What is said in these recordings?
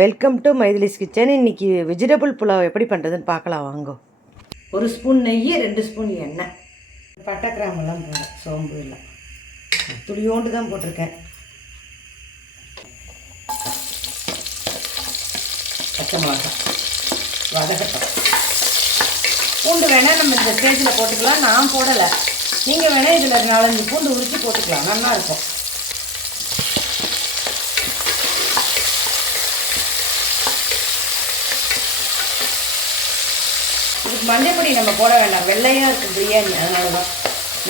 Welcome to Maithili's kitchen. இன்றைக்கி vegetable pulao எப்படி பண்ணுறதுன்னு பார்க்கலாம் வாங்க. 1 ஸ்பூன் நெய், 2 ஸ்பூன் எண்ணெய், பட்டை கிராம்பெல்லாம் போடும், சோம்பு இல்லை, துளியோண்டு தான் போட்டிருக்கேன். பச்சை மிளகாய் வதக்கட்டும். பூண்டு வேணால் நம்ம இந்த ஸ்டேஜில் போட்டுக்கலாம், நான் போடலை. நீங்கள் வேணால் இதில் 4-5 பூண்டு உரித்து போட்டுக்கலாம், நல்லா இருக்கும். இதுக்கு மஞ்சப்பொடி நம்ம போட வேண்டாம், வெள்ளையாக இருக்கும் பிரியாணி, அதனால தான்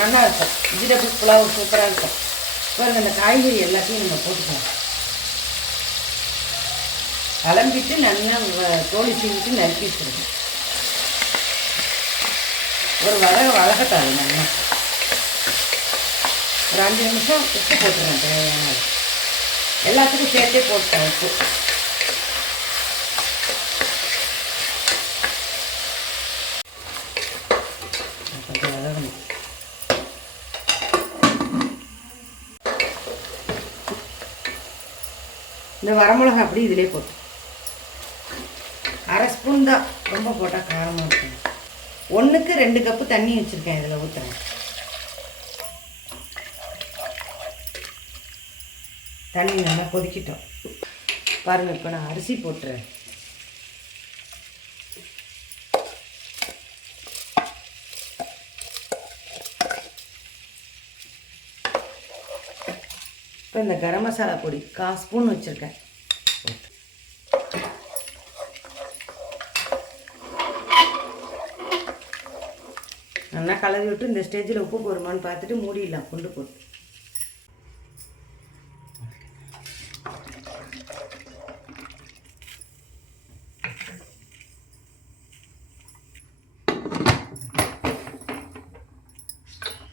நல்லா இருக்கும். வெஜிடபிள் புலாவ் சூப்பராக இருக்கும். பாருங்க, இந்த காய்கறி எல்லாத்தையும் நம்ம போட்டுக்கலாம். அலம்பிட்டு நல்லா தோலி சீவிட்டு நறுக்கி வச்சுருக்கோம். ஒரு வதக்கட்டாது நல்லா. ஒரு 5 நிமிஷம் உப்பு போட்டுருவேன், தேவையான எல்லாத்துக்கும் சேர்த்தே போட்டேன் உப்பு. இந்த வரமிளகா அப்படி இதிலே போட்டு 1/2 ஸ்பூன் தான், ரொம்ப போட்டால் காரமாக இருக்கும். 1க்கு 2 கப்பு தண்ணி வச்சுருக்கேன், இதில் ஊற்றுறேன். தண்ணி நல்லா கொதிக்கிட்டோம். பாருங்கள், இப்போ நான் அரிசி போட்டுறேன். இப்போ இந்த கரம் மசாலா பொடி 1/4 ஸ்பூன் வச்சுருக்கேன். நல்லா கலரி விட்டு இந்த ஸ்டேஜில் உப்பு போருமான்னு பார்த்துட்டு மூடிடலாம், கொண்டு போட்டு.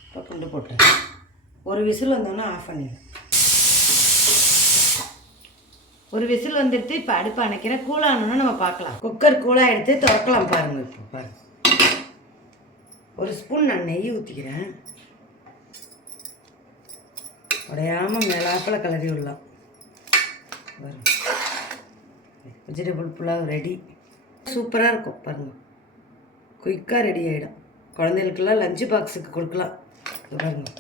இப்போ கொண்டு போட்டேன். ஒரு விசில் வந்தோன்னா ஆஃப் பண்ணிடுறேன். ஒரு விசில் வந்துடுத்து. இப்போ அடுப்பு அணைக்கிறேன். கூலாகணுன்னா நம்ம பார்க்கலாம். குக்கர் கூலாக எடுத்து திறக்கலாம். பாருங்கள், இப்போ பாருங்கள். 1 ஸ்பூன் நான் நெய் ஊற்றிக்கிறேன். உடையாமல் மேலாப்பில் கிளறி விடலாம். Vegetable pulao ready. சூப்பராக இருக்கும் பாருங்கள். குயிக்காக ரெடி ஆகிடும். குழந்தைகளுக்கெல்லாம் லஞ்சு பாக்ஸுக்கு கொடுக்கலாம். பாருங்கள்.